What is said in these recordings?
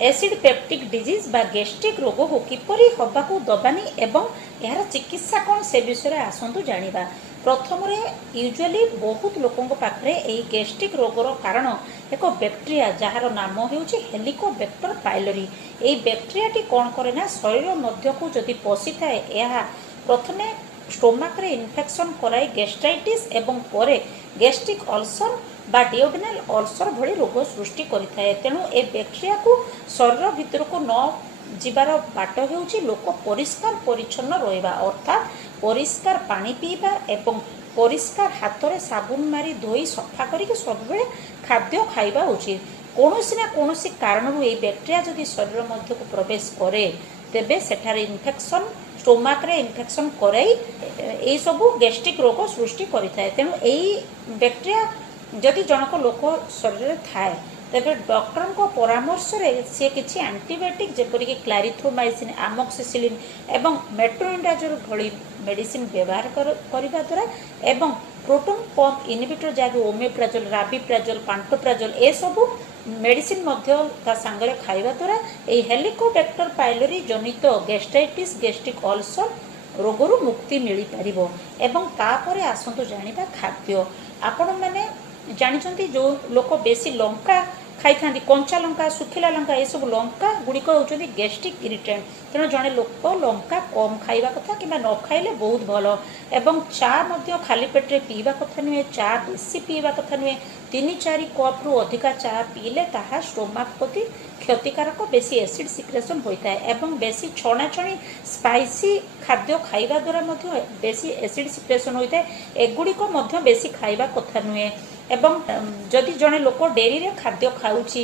Acid peptic disease बा gastric रोग को किपरि हबाकू दबानी एवं यार चिकित्सा कौन से विषय आसतु जानिबा। प्रथम यूजुअली बहुत लोकों पाखे यही गैस्ट्रिक रोगर कारण एक बैक्टेरिया जार नाम हो हेलिकोबैक्टर पाइलोरी। यही बैक्टेरियाटी कौन करे ना शरीर मध्य को जदि पशि थाए यह प्रथमे स्टोमाक रे इन्फेक्शन कराई गैस्ट्राइटिस एवं परे गैस्ट्रिक अल्सर बा डिओडिनल अल्सर भली रोग सृष्टि करिथाए। तेणु ए बैक्टेरिया को शरीर भितर को न जीवार बाट होउछि लोक परिष्कार परिच्छन्न रहिबा अर्थात परिष्कार पानी पीबा एवं परिष्कार हाथ रे साबुन मारी धोई सफा करिक सब बेले खाद्य खाइबा उचित। कोनोसी ना कोनोसी कारण ए बैक्टेरिया जदि शरीर मध्य को प्रवेश करे तेबे सेठारे इन्फेक्शन स्टोमाक रे इन्फेक्शन कराई ए सब गैस्ट्रिक रोग सृष्टि करिथाए। तेणु एई बैक्टेरिया जदि जनक लोक शरीर में थाए तेरे डॉक्टर को परामर्श रे सी किसी एंटीबायोटिक जेपरिक क्लारिथ्रोमाइसिन आमोक्सिसिलिन एवं मेट्रोनिडाजोल भली मेडिसिन व्यवहार करने द्वारा एवं प्रोटॉन पंप इनहिबिटर जहाँ ओमेप्राजोल राबिप्राजोल पांटोप्राजोल ए सब मेडिसिन सांगरे खाइबा द्वारा ये हेलिकोबैक्टर पाइलोरी जनित गैस्ट्राइटिस गैस्ट्रिक अल्सर रोगरू मुक्ति मिल पारिबो। एवं तापर आसतु जानिबा खाद्य। आपण मैंने जानी जो लोक बेसी लंका खाई था कंचा लंका सुखिला लंका ये सब लंका गुड़िक होती गैस्ट्रिक इरिटेंट। तेणु जड़े लोक लंका कम खाइबा कथा कि न खाइले बहुत भल। एवं चा मध्य खाली पेट्रे पीवा कथा नुहे चा बेसी पीवा कथा नुहे 3-4 कप रु अधिका चा पीले ताहा स्टोमाक प्रति क्षतिकारक बेसी एसिड सिक्रेशन होता है। एवं बेसी छणाछणी स्पाइसी खाद्य खाइबा द्वारा मध्य बेसी एसिड सिक्रेशन होता है। एगुड़िक मध्य बेसी खाइबा कथा नुहे। एवं जदि जड़े लोक डेरी रे खाद्य खाऊची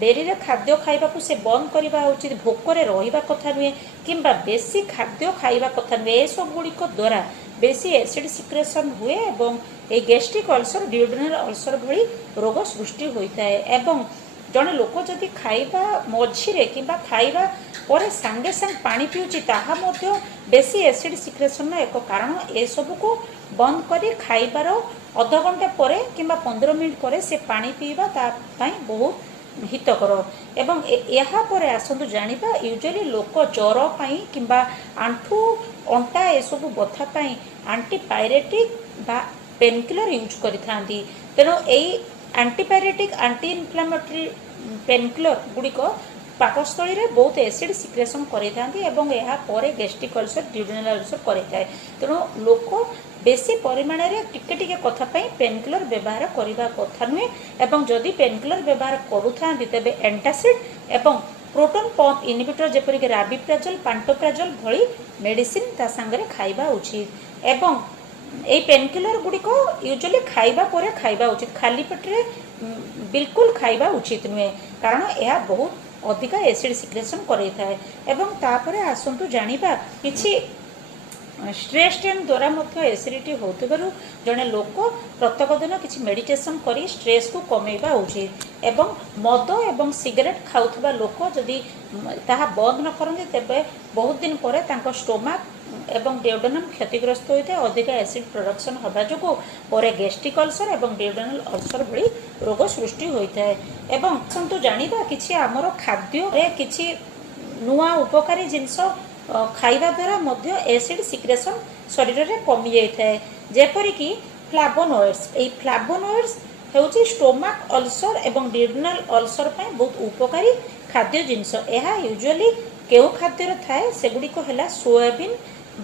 डेरी रे खाद्य खाइबा को से बंद करवा उचित। भोकरे रहिबा कथा नुहे किंबा बेसी खाद्य खाइबा कथा नुहे। ए सब गुड़िक द्वारा बेसी एसिड सिक्रेशन हुए एवं ए गैस्ट्रिक अल्सर डिओडिनल अल्सर भली रोग सृष्टि होता है। एवं जड़े लोक जदि खाइबा मझिरे किंबा खाइबा परे सांगे सांग पानी पिउची ताहा मध्य बेसी एसिड सिक्रेशन एक कारण। ए सब को बंद करी खाइबार अध घंटा परे किंबा 15 मिनिट परे से पानी पीवा ता पाई बहुत हितकर। एवं यहाँ पर आसतु जानिबा यूजुअली लोक ज्वर पाई किंबा आंठू अंटा ए सब बथा पाई एंटीपायरेटिक बा पेनकिलर यूज करिथांती। तेणु एई एंटीपायरेटिक एंटी इन्फ्लेमेटरी पेनकिलर गुड़िक पाकस्थली रे बहुत एसिड सिक्रेशन करिथांती एवं यहाँ पर गैस्ट्रिक अल्सर डिओडिनल अल्सर करिथाए। तेणु लोक बेसी परिमाण रे टिके टिके कथा पई पेनकिलर व्यवहार करिबा कथा नुहे। एवं जदि पेनकिलर व्यवहार करूथांती तेबे एंटासिड एवं प्रोटॉन पंप इनहिबिटर जेपरिक राबिप्राजोल पांटोप्राजोल भली मेडिसिन ता संगरे खाइबा उचित। एवं ए पेनकिलर गुड़िक यूजुअली खाइबा परे खाइबा उचित। खाली पेटरे बिल्कुल खाइबा उचित नुहे कारण यह बहुत अधिका एसिड सिक्रेशन करैथाए। एवं तापरे आसंतु जानिबा किछि स्ट्रेस टेन द्वारा एसिडिटी होतबारु जड़े लोक प्रत्येक दिन किसी मेडिटेशन करी स्ट्रेस को कमेवा उचित। एवं मद एवं सिगरेट खाउथबा लोक जदि ताहा बंद न करते तेबे बहुत दिन पर तांको स्टोमाक एवं डिओडिनम क्षतिग्रस्त होता है। अधिक एसिड प्रोडक्शन हवा जो पर गैस्ट्रिक अल्सर एवं डिओडिनल अल्सर भली रोग सृष्टि होता है। एवं सन्तु जानिबा किछि आमर खाद्य रे किछि नुआ उपकारी जिनस खाइबा द्वारा मध्य एसिड सिक्रेशन शरीर में कमी जाए। जेपरिक फ्लावोनोइड्स ए फ्लावोनोइड्स होउछि स्टोमाक अल्सर एवं डिओडिनल अल्सर पर बहुत उपकारी खाद्य जिनस। यह यूजुअली केउ खाद्य थाए सेगुड़िक है सोयाबीन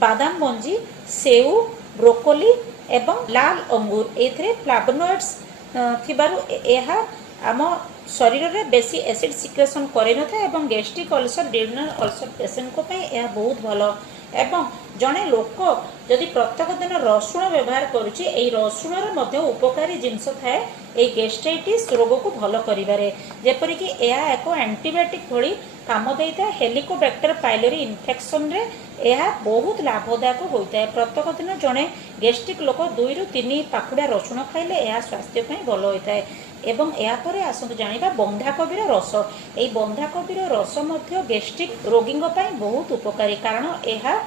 बादाम मंजी सेउ ब्रोकोली एवं लाल अंगूर एथरे फ्लावोनोइड्स थिबारु यह आम शरीर में बेसी एसिड सिक्रेशन करे न था एवं gastric ulcer duodenal ulcer patient को यह बहुत भल। एवं जड़े लोक जदि प्रत्येक दिन रसुण व्यवहार करुच्ची ए रसुण उपकारी जिनस थाए ये गैस्ट्राइटिस रोग को भल करिबारे। जेपरिक यह एक एंटीबायोटिक भली काम देता है। हेलिकोबैक्टर पाइलोरी इन्फेक्शन रे यह बहुत लाभदायक होता है। प्रत्येक दिन जड़े गैस्ट्रिक लोक 2 ରୁ 3 पाखुड़ा रसुण खाइले यह स्वास्थ्य भल होता है। एवं यापर आसतु जानिबा बंधाकोबीर रस। ये बंधाकोबीर रस मध्य गैस्ट्रिक रोगी बहुत उपकारी कारण यह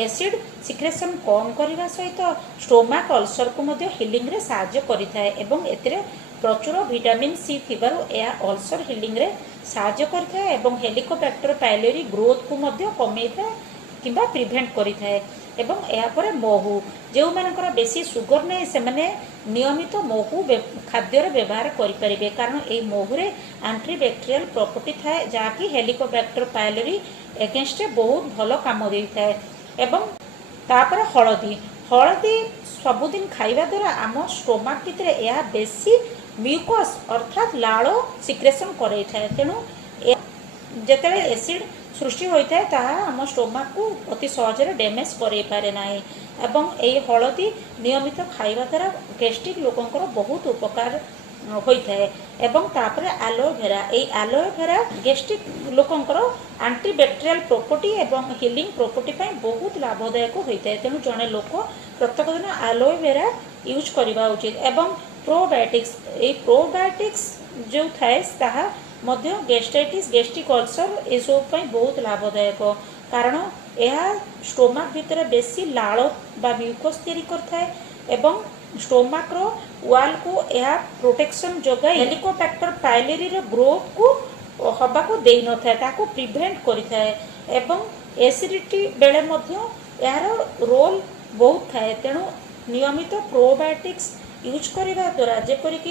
एसिड सिक्रेशन कम करने सहित स्टोमाक अल्सर को हिलिंग रे साहाय्य करिथाए एवं एतिरे प्रचुर विटामिन सी थिबारु यह अल्सर हिलिंग रे साहाय्य करिଥାଏ ଏବଂ हेलिकोबैक्टर पाइलोरी ग्रोथ को मध्य कमेइଥାଏ किंबा प्रिवेंट करिଥାଏ। एवं यापर महू जो मानकर बेसी सुगर नहीं से मैंने नियमित महू खाद्य व्यवहार करें कारण ये महूरे एंटीबैक्टेरियल प्रॉपर्टी थाए जहाँकि हेलिकोबैक्टर पाइलोरी एगेंस्ट बहुत भल काम दे थाए। एवं तापर हलदी हलदी सबुदिन खाइबा द्वारा आम स्टोमाक भितर यह बेसी म्यूकस अर्थात लाड़ सिक्रेशन करे तेणु जिते एसिड सृष्टि होता है ताहा आम स्टोमाक को अति सहज डैमेज करे पारे ना। एवं ये हलदी नियमित खाइबा द्वारा गैस्ट्रिक लोकंकर बहुत उपकार होता है। एवं तापर एलोवेरा ये एलोवेरा गैस्ट्रिक लोकंकर एंटीबैक्टेरियल प्रॉपर्टी एवं हिलिंग प्रॉपर्टी पाई बहुत लाभदायक होता है तेणु जड़े लोक प्रत्येक दिन एलोवेरा यूज करवा उचित। एवं प्रोबायोटिक्स ये प्रोबायोटिक्स जो थाए ताहा मध्य गैस्ट्राइटिस गैस्ट्रिक अल्सर ये सब बहुत लाभदायक कारण यह स्टोमाक भितर बेसी लाड़ बा म्यूकस तैयारी करता एवं स्टोमाक वाल को यह प्रोटेक्शन जगह हेलिकोबैक्टर पाइलोरी ग्रोथ को हवा को दे न था प्रिवेंट करिଥାଏ एवं एसिडिटी बेले मध्य यार रोल बहुत थाए तेणु नियमित प्रोबायोटिक्स यूज करने द्वारा जेपरिक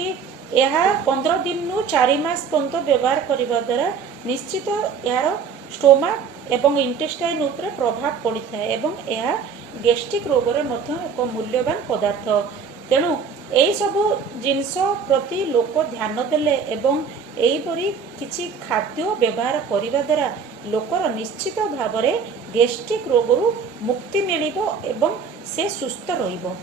यह 15 दिन 4 मास पर्यंत व्यवहार करने द्वारा निश्चित यार स्टोमाक एवं इंटेस्टाइन उपर प्रभाव पड़ी था एवं यह गैस्ट्रिक रोगर मध्य एक मूल्यवान पदार्थ तेणु यही सबू जिनस प्रति लोक ध्यान देले एवं यहीपरी किसी खाद्य व्यवहार करने द्वारा लोकर निश्चित भाव में गैस्ट्रिक रोगरू मुक्ति मिलिबो एवं से सुस्थ रहिबो।